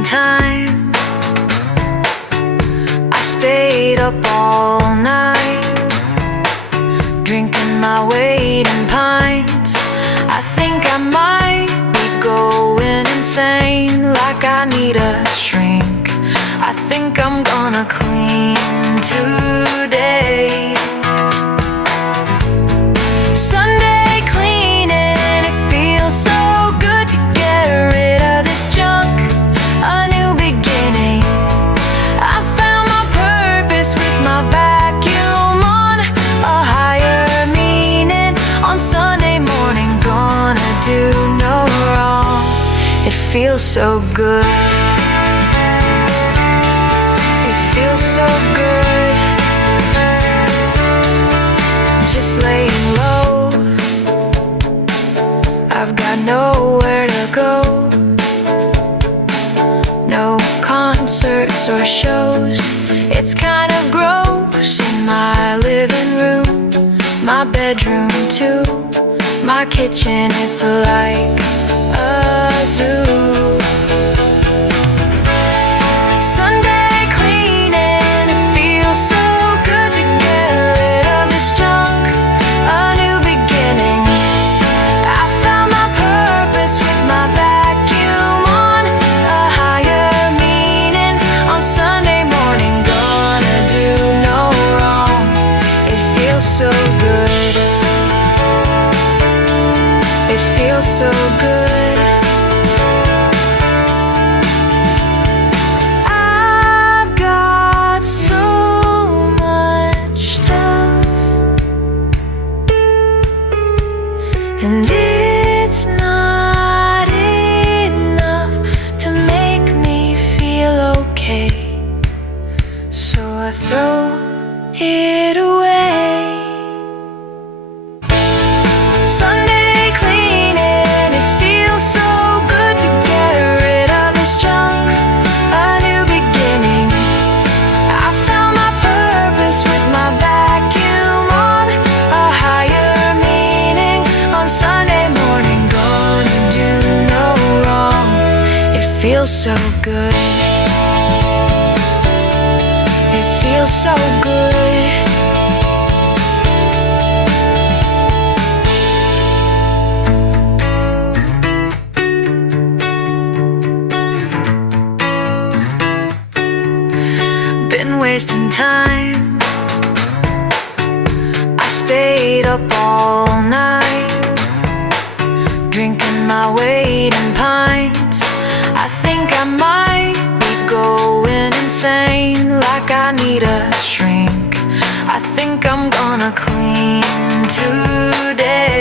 wasting time. I stayed up all night, drinking my weight in pints. I think I might be going insane, like I need a shrink. I think I'm gonna clean today. Sunday cleaning, it feels so good to get rid of this junk. A new beginning. I found my purpose with my vacuum on, a higher meaning. On Sunday morning, gonna do no wrong. It feels so good. It feels so good. Just laying low. I've got nowhere to go. No concerts or shows. It's kind of gross in my living room, my bedroom too, my kitchen. It's like a zoo. Sunday cleaning, it feels so good to get rid of this junk. A new beginning. I found my purpose with my vacuum on, a higher meaning. On Sunday morning, gonna do no wrong. It feels so good. It feels so good. I've got so much stuff, and it's not enough to make me feel okay, so I throw it away. Sunday cleaning, it feels so good to get rid of this junk. A new beginning. I found my purpose with my vacuum on, a higher meaning. On Sunday morning, gonna do no wrong. It feels so good. It feels so good. Been wasting time. I stayed up all night, drinking my weight in pints. I think I might be going insane, like I need a shrink. I think I'm gonna clean today.